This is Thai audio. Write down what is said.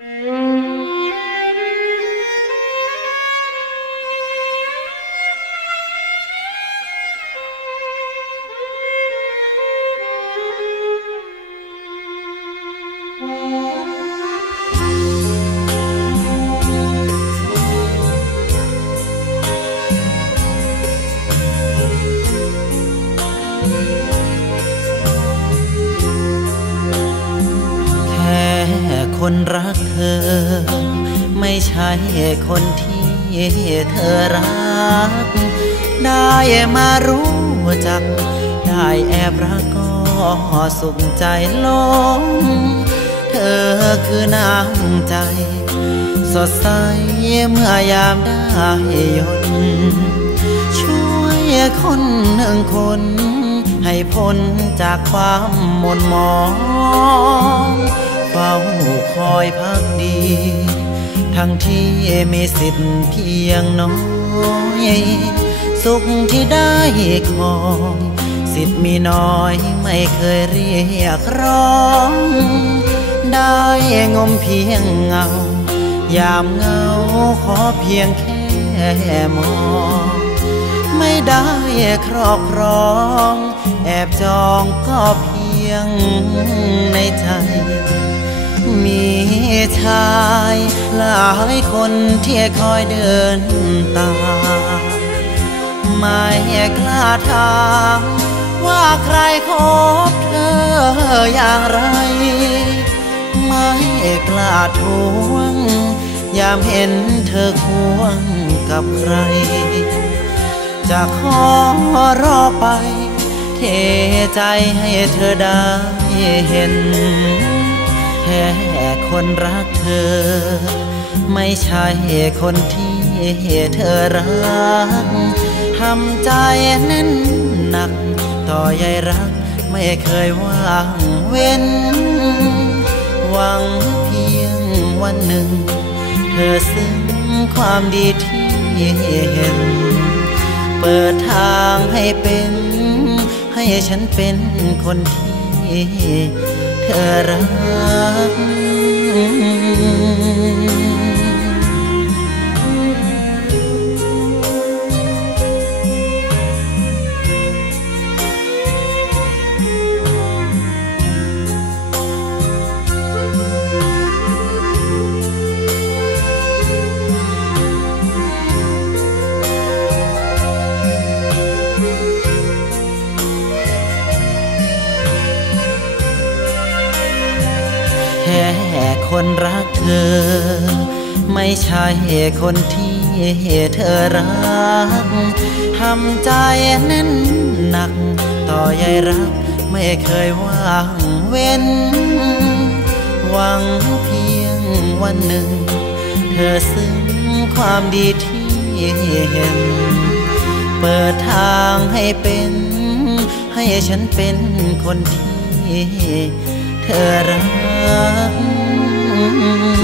แคนรักเธอ ไม่ใช่คนที่เธอรัก ได้มารู้จัก ได้แอบรักก็สุขใจล้นเธอคือน้ำใจ สดใสเมื่อยามได้ยนช่วยคนหนึ่งคนให้พ้นจากความหม่นหมอง เฝ้าคอยพักดี ทั้งที่มีสิทธิ์เพียงน้อยสุขที่ได้คองสิทธิ์มีน้อยไม่เคยเรียกร้อง ได้งมเพียงเงา ยามเงาขอเพียงแค่มองไม่ได้ครอบครอง แอบจองก็เพียง ยงในใจ มีชายหลายคนที่คอยเดินตามไม่กล้าถามว่าใครคบเธออย่างไร ไม่กล้าทวง ยามเห็นเธอควงกับใคร จะขอรอไป เทใจให้เธอได้เห็น แค่คนรักเธอ ไม่ใช่คนที่เธอรักทำใจแน่นหนัก ต่อใยรักไม่เคยว่างเว้น หวังเพียงวันหนึ่ง เธอซึ้งความดีที่เห็น เปิดทางให้เป็น ให้ฉันเป็นคนที่เธอรัก ค่คนรักเธอ ไม่ใช่คนที่เธอรักทำใจแน่นหนัก ต่อใยรักไม่เคยว่างเว้น หวังเพียงวันหนึ่ง เธอซึ้งความดีที่เห็น เปิดทางให้เป็น ให้ฉันเป็นคนที่เธอรัก mm-hmm.